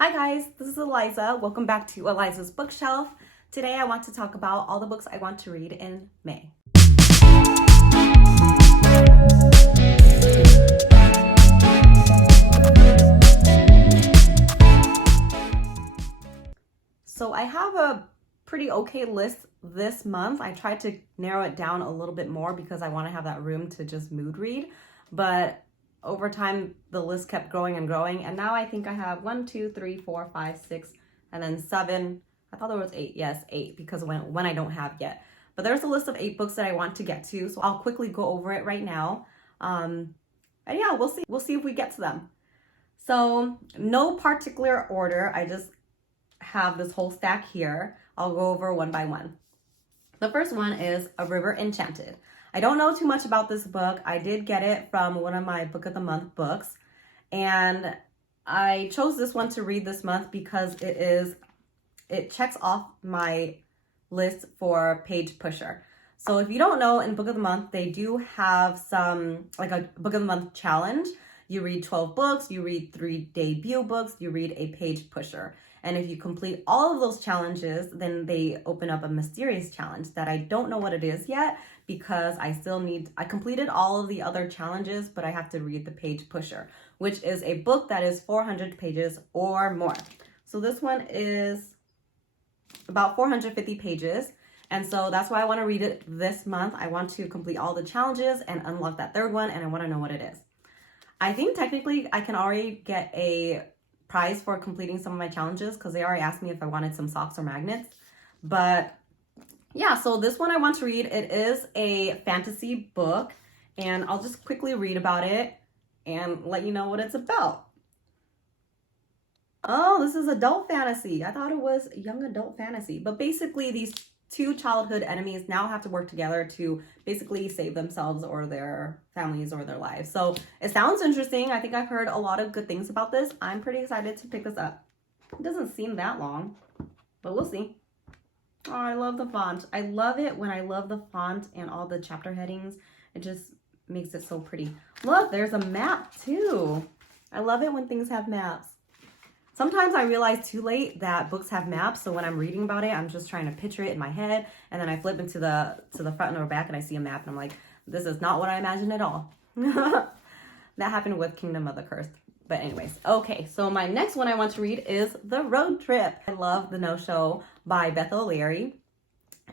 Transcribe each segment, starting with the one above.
Hi guys, this is Eliza. Welcome back to Eliza's Bookshelf. Today I want to talk about all the books I want to read in May. So I have a pretty okay list this month. I tried to narrow it down a little bit more because I want to have that room to just mood read, but over time the list kept growing and growing, and now I think I have 1, 2, 3, 4, 5, 6, and then 7. I thought there was 8. Yes, 8, because when I don't have yet. But there's a list of 8 books that I want to get to, so I'll quickly go over it right now. And yeah, we'll see if we get to them. So no particular order, I just have this whole stack here. I'll go over one by one. The first one is A River Enchanted. I don't know too much about this book. I did get it from one of my Book of the Month books, and I chose this one to read this month because it checks off my list for page pusher. So if you don't know, in Book of the Month, they do have some, like a Book of the Month challenge. You read 12 books, you read 3 debut books, you read a page pusher. And if you complete all of those challenges, then they open up a mysterious challenge that I don't know what it is yet because I completed all of the other challenges, but I have to read the page pusher, which is a book that is 400 pages or more. So this one is about 450 pages. And so that's why I want to read it this month. I want to complete all the challenges and unlock that third one, and I want to know what it is. I think technically I can already get a prize for completing some of my challenges because they already asked me if I wanted some socks or magnets. But yeah, so this one I want to read. It is a fantasy book, and I'll just quickly read about it and let you know what it's about. Oh, this is adult fantasy. I thought it was young adult fantasy. But basically, these 2 childhood enemies now have to work together to basically save themselves or their families or their lives. So it sounds interesting. I think I've heard a lot of good things about this. I'm pretty excited to pick this up. It doesn't seem that long, but we'll see. Oh, I love the font. I love it when I love the font and all the chapter headings. It just makes it so pretty. Look, there's a map too. I love it when things have maps. Sometimes I realize too late that books have maps, so when I'm reading about it, I'm just trying to picture it in my head, and then I flip into the front or back and I see a map and I'm like, this is not what I imagined at all. That happened with Kingdom of the Cursed. But anyways, okay, so my next one I want to read is The Road Trip. I love The No-Show by Beth O'Leary,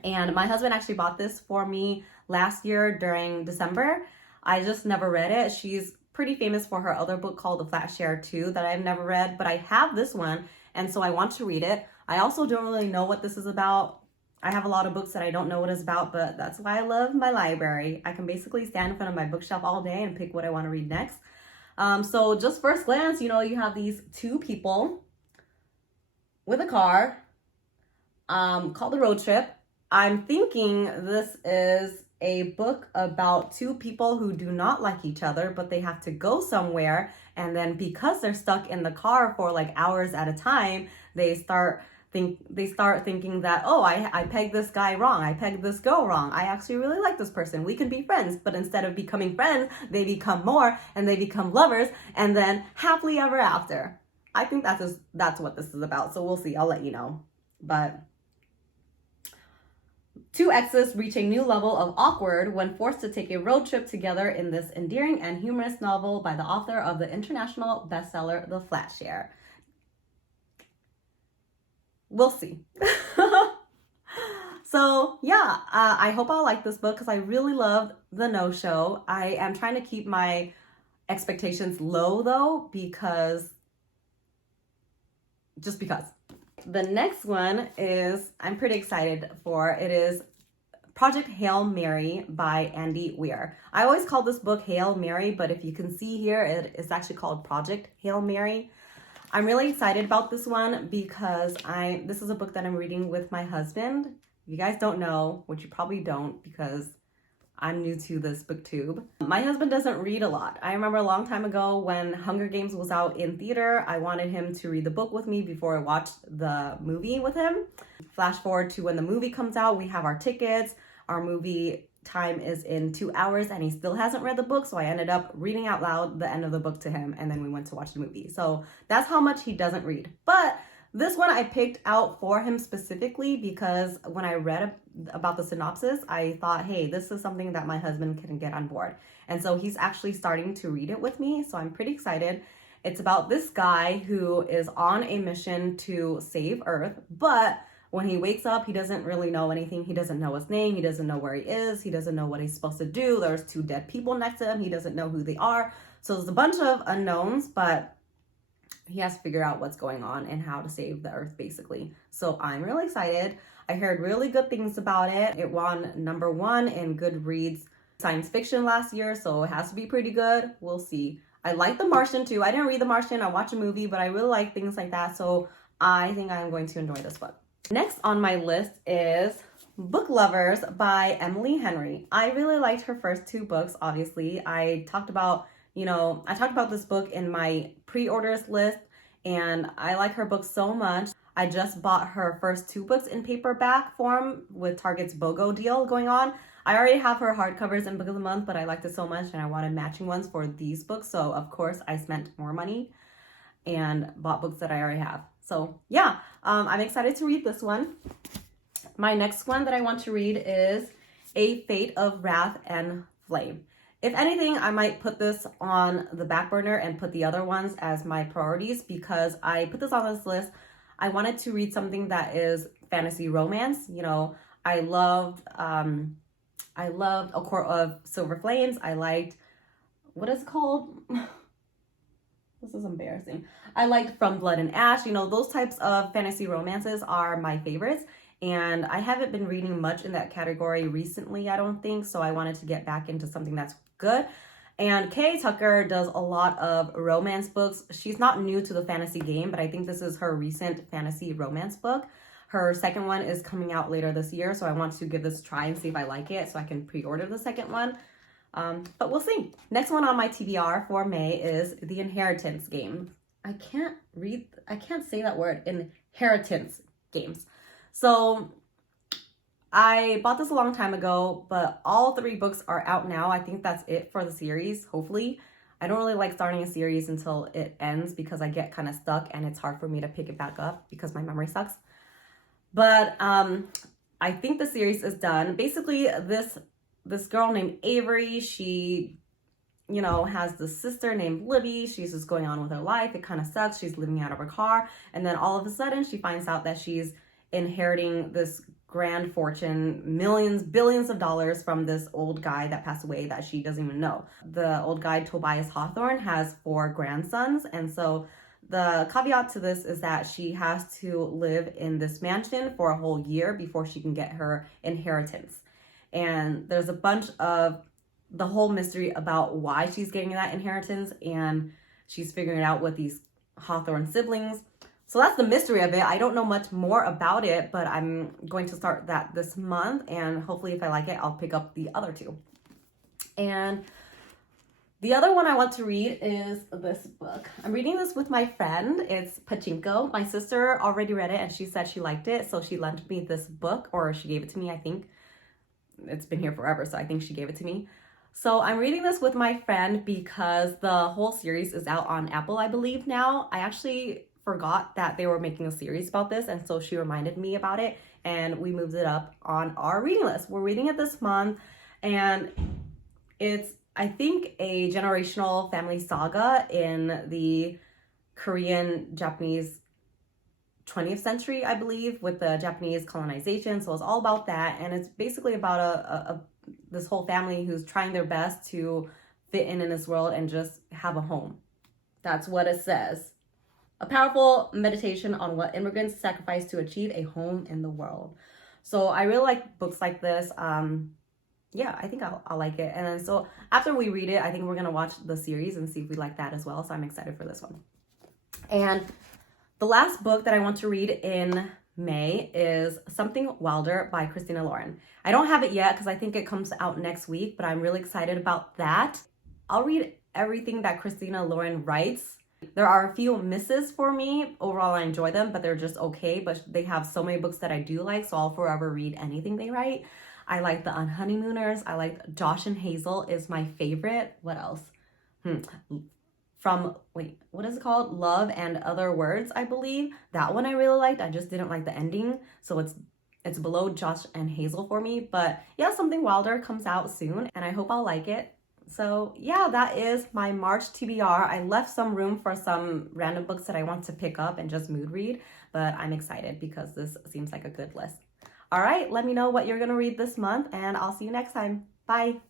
and my husband actually bought this for me last year during December. I just never read it. She's pretty famous for her other book called The Flat Share 2 that I've never read, but I have this one, and so I want to read it. I also don't really know what this is about. I have a lot of books that I don't know what it's about, but that's why I love my library. I can basically stand in front of my bookshelf all day and pick what I want to read next. So just first glance, you have these 2 people with a car called The Road Trip. I'm thinking this is a book about 2 people who do not like each other, but they have to go somewhere, and then because they're stuck in the car for like hours at a time, they start thinking that, oh, I pegged this guy wrong, I pegged this girl wrong, I actually really like this person, we can be friends. But instead of becoming friends, they become more, and they become lovers, and then happily ever after. I think that's what this is about, so we'll see. I'll let you know. But 2 exes reach a new level of awkward when forced to take a road trip together in this endearing and humorous novel by the author of the international bestseller, The Flat Share. We'll see. So yeah, I hope I'll like this book because I really loved The No-Show. I am trying to keep my expectations low though, because. The next one is, I'm pretty excited for. It is Project Hail Mary by Andy Weir. I always call this book Hail Mary, but if you can see here, it's actually called Project Hail Mary. I'm really excited about this one because this is a book that I'm reading with my husband. If you guys don't know, which you probably don't because I'm new to this booktube. My husband doesn't read a lot. I remember a long time ago when Hunger Games was out in theater, I wanted him to read the book with me before I watched the movie with him. Flash forward to when the movie comes out, we have our tickets. Our movie time is in 2 hours and he still hasn't read the book. So I ended up reading out loud the end of the book to him, and then we went to watch the movie. So that's how much he doesn't read. But this one I picked out for him specifically because when I read about the synopsis, I thought, hey, this is something that my husband can get on board. And so he's actually starting to read it with me. So I'm pretty excited. It's about this guy who is on a mission to save Earth, but when he wakes up, he doesn't really know anything. He doesn't know his name. He doesn't know where he is. He doesn't know what he's supposed to do. There's 2 dead people next to him. He doesn't know who they are. So there's a bunch of unknowns, but he has to figure out what's going on and how to save the Earth, basically. So I'm really excited. I heard really good things about it. It won #1 in Goodreads science fiction last year, so it has to be pretty good. We'll see. I like The Martian too. I didn't read The Martian. I watched a movie, but I really like things like that. So I think I'm going to enjoy this book. Next on my list is Book Lovers by Emily Henry. I really liked her first 2 books, obviously. I talked about this book in my pre-orders list, and I like her book so much. I just bought her first 2 books in paperback form with Target's BOGO deal going on. I already have her hardcovers in Book of the Month, but I liked it so much and I wanted matching ones for these books. So of course I spent more money and bought books that I already have. So yeah, I'm excited to read this one. My next one that I want to read is A Fate of Wrath and Flame. If anything, I might put this on the back burner and put the other ones as my priorities because I put this on this list. I wanted to read something that is fantasy romance. You know, I loved A Court of Silver Flames. I liked, what is it called? This is embarrassing. I liked From Blood and Ash. You know, those types of fantasy romances are my favorites. And I haven't been reading much in that category recently, I don't think. So I wanted to get back into something that's good. And Kay Tucker does a lot of romance books. She's not new to the fantasy game, but I think this is her recent fantasy romance book. Her second one is coming out later this year, so I want to give this a try and see if I like it so I can pre-order the second one. But we'll see. Next one on my TBR for May is The Inheritance Game. I can't say that word, Inheritance Games. So I bought this a long time ago, but all 3 books are out now. I think that's it for the series, hopefully. I don't really like starting a series until it ends because I get kind of stuck and it's hard for me to pick it back up because my memory sucks. But I think the series is done. Basically, this girl named Avery, she, you know, has this sister named Libby. She's just going on with her life. It kind of sucks. She's living out of her car. And then all of a sudden, she finds out that she's inheriting this grand fortune, millions, billions of dollars from this old guy that passed away that she doesn't even know. The old guy, Tobias Hawthorne, has 4 grandsons. And so the caveat to this is that she has to live in this mansion for a whole year before she can get her inheritance. And there's a bunch of the whole mystery about why she's getting that inheritance, and she's figuring it out with these Hawthorne siblings. So that's the mystery of it. I don't know much more about it, but I'm going to start that this month, and hopefully if I like it, I'll pick up the other 2. And the other one I want to read is this book. I'm reading this with my friend. It's Pachinko. My sister already read it and she said she liked it, so she lent me this book, or she gave it to me, I think. It's been here forever, so I think she gave it to me. So I'm reading this with my friend because the whole series is out on Apple, I believe now. I actually forgot that they were making a series about this, and so she reminded me about it, and we moved it up on our reading list. We're reading it this month, and it's, I think, a generational family saga in the Korean-Japanese 20th century, I believe, with the Japanese colonization. So it's all about that, and it's basically about this whole family who's trying their best to fit in this world and just have a home. That's what it says. A powerful meditation on what immigrants sacrifice to achieve a home in the world. So I really like books like this. Yeah, I think I'll like it. And then so after we read it, I think we're going to watch the series and see if we like that as well. So I'm excited for this one. And the last book that I want to read in May is Something Wilder by Christina Lauren. I don't have it yet because I think it comes out next week, but I'm really excited about that. I'll read everything that Christina Lauren writes. There are a few misses for me. Overall, I enjoy them, but they're just okay. But they have so many books that I do like, so I'll forever read anything they write. I like the Unhoneymooners. I like Josh and Hazel is my favorite. What else? From, wait, what is it called? Love and Other Words, I believe. That one I really liked. I just didn't like the ending. So it's below Josh and Hazel for me. But yeah, Something Wilder comes out soon and I hope I'll like it. So yeah, that is my March TBR. I left some room for some random books that I want to pick up and just mood read, but I'm excited because this seems like a good list. All right, let me know what you're gonna read this month and I'll see you next time. Bye.